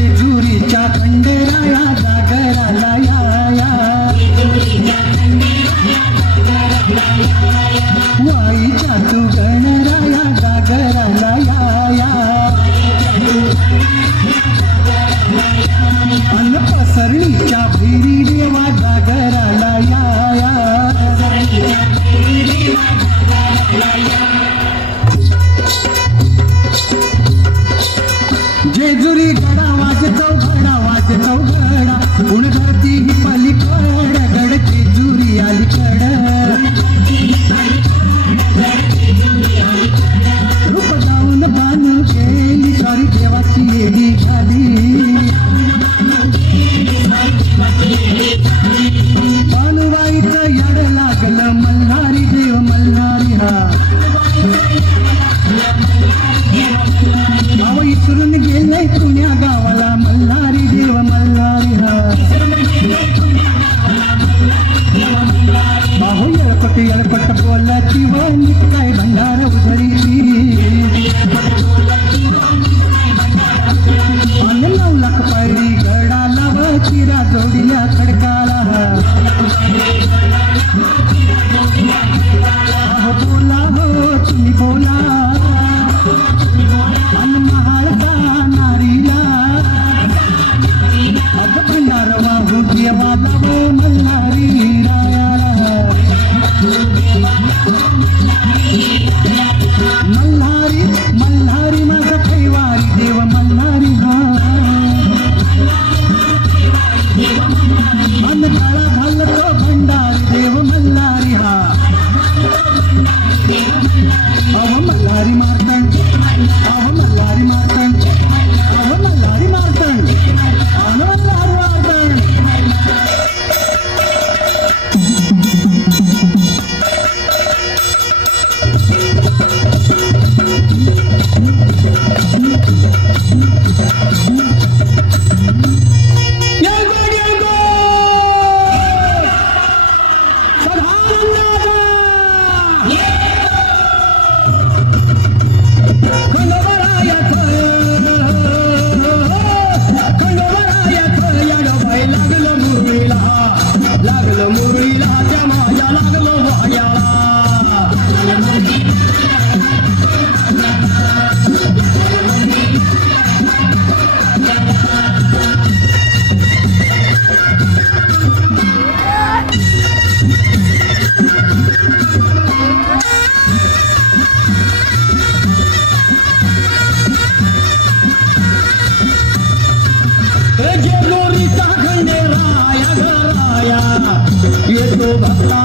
जेजुरीच्या खंडेराया जागराला या वाईच्या तू गणराया जागराला या अन पसरणीच्या भैरी देवा जागराला या जेजुरी गडा वाजतो घडा गुण धरती ही पलीकड गड जेजुरी अलीकड रूप जाऊन बांधून केली सारी देवाची येडी झाली बानुबाईचं यड लागलं मल्हारी देव मल्हारी हा गाव इसरून गेले पुण्या गावाला मल्हारी देव मल्हारी हा बाहू येळपट बोलाची व निघताय भंडार उधरीची अन 9 लाख पायरी गडाला व चिरा जोडील्या खडकाला बोला हो तुम्ही बोला अन महाळचा नारीला अग भंडार वाहू देवाला व मल्हारी रायाला मल्हारी मल्हारी माझा कैवारी देव मल्हारी हा अन काळा घालतो भंडारी देव मल्हारी हा अहो मल्हारी मारतण अहो मल्हारी मारतण अहो मल्हारी मारतण अन मल्हारी मारतण येतो भक्ता